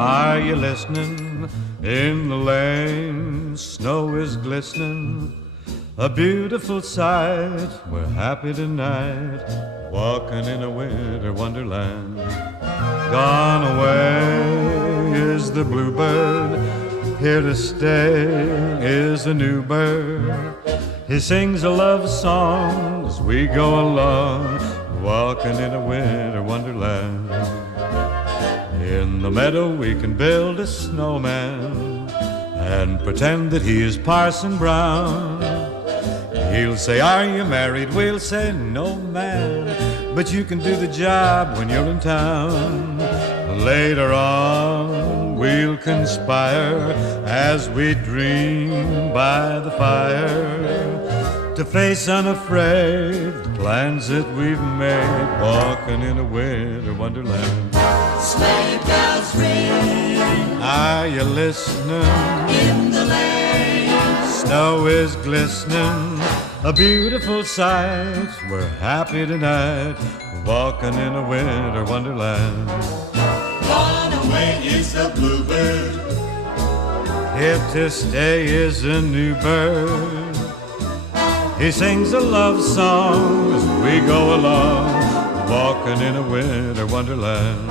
Are you listening? In the lane, snow is glistening, a beautiful sight. We're happy tonight, walking in a winter wonderland. Gone away is the bluebird, here to stay is a new bird. He sings a love song as we go along, walking in a winter wonderland. In the meadow we can build a snowman and pretend that he is Parson Brown. He'll say, "Are you married?" We'll say, "No, man," but you can do the job when you're in town. Later on we'll conspire as we dream by the fire to face unafraid the plans that we've made, walking in a winter wonderland. Sleigh bells ring, Are you listening? in the lane. Snow is glistening, a beautiful sight. We're happy tonight, walking in a winter wonderland. Gone away is the bluebird, Here to stay is a new bird. He sings a love song as we go along, walking in a winter wonderland.